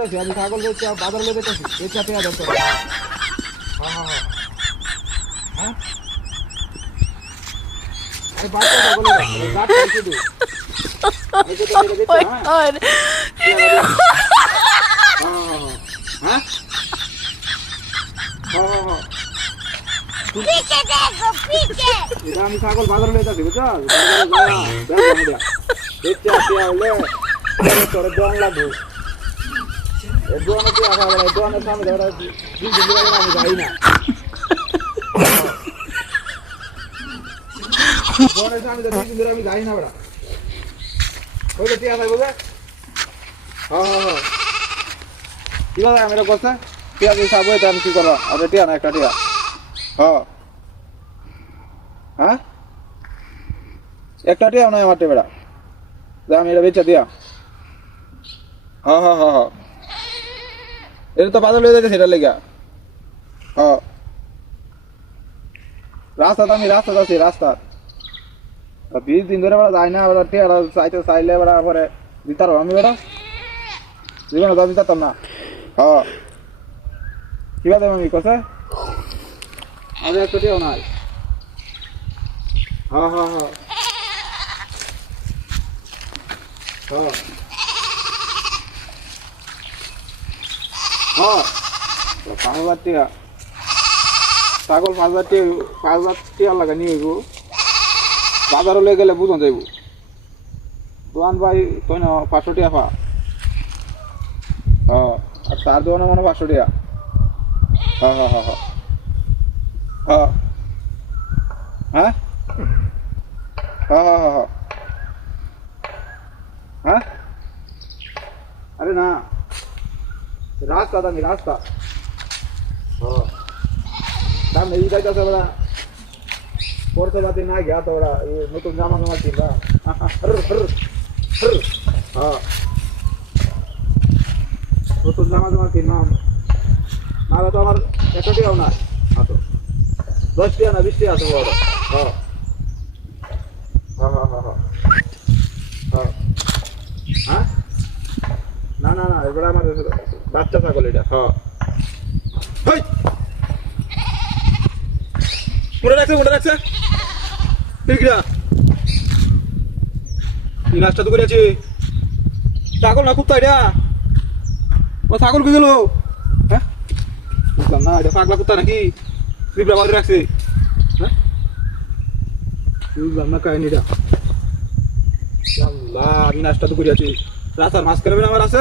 আমি ছাগল বেচছি বাজার লোক বেচছি এই চাপে আদান তো হ্যাঁ আরে বাচ্চা ছাগল গাট কাটতে দে এই যে তো বেচছি হ্যাঁ হ্যাঁ পিকে দেখো পিকে এটা আমি ছাগল বাজার লইতা দিব বুঝছো বেচছি আপনি হলে তোরে দোয়ান লাগবে এই দোয়ানে কি আবার এই দোয়ানের সামনে ধরা দিন দিন লাগে আমি যাই না দোয়ানের সামনে দিন দিন আমি যাই না বড়া ওই যে টিয়া ভাই বুঝে হ্যাঁ কি বলে আমি কথা টিয়া দিয়ে সাবো এটা আমি কি করব আর টিয়া না একটা টিয়া হ্যাঁ একটা টিয়া না আমার টেবড়া যা আমি এটা বেচা দিয়া হ্যাঁ এটা তো বাজার লয়ে যাচ্ছে সেটা লেগা রাস্তা আমি রাস্তা যাচ্ছি রাস্তা 20 দিন ধরে বেড়া যায় না বেড়া টিয়া চাইলে বেড়া পরে দিতার আমি বেড়া জীবনে দাবি দিতাম না কি বাদে আমি কসে আরে একটা টিয়াও নাই হ্যাঁ ছাগল 5,000 টিয়া লাগা নিয়ে গো বাজারে লয়ে গেলে বুঝন যাইব দোকান ভাই তুই না 500 টিয়া পা আর তার দোকানে মানে 500 টিয়া হ্যাঁ अरे ना रास्ता था रास्ता दाम नहीं जाता था बड़ा और से बातें ना गया तो बड़ा ये नतुन जामा जामा किंदा नतुन जामा जामा किंदा ना तो हमार एटोटी हो ना हाँ तो 10 टिया ना 20 टिया तो बड़ा हाँ না না না এবারে আমার বাচ্চা ছাগল এটা হেই পুরো রাখছে ঠিকরা এই রাস্তা তো করেছি ছাগল না কুত্তা এটা ও ছাগল কি গেল হ্যাঁ বুঝলাম না এটা পাগলা কুত্তা নাকি পিঁপড়া বাঁধে রাখছে হ্যাঁ বুঝলাম না কাহিনীটা আল্লাহ আমি নাস্তা তো করেছি রাস্তার মাঝখানে আমার আছে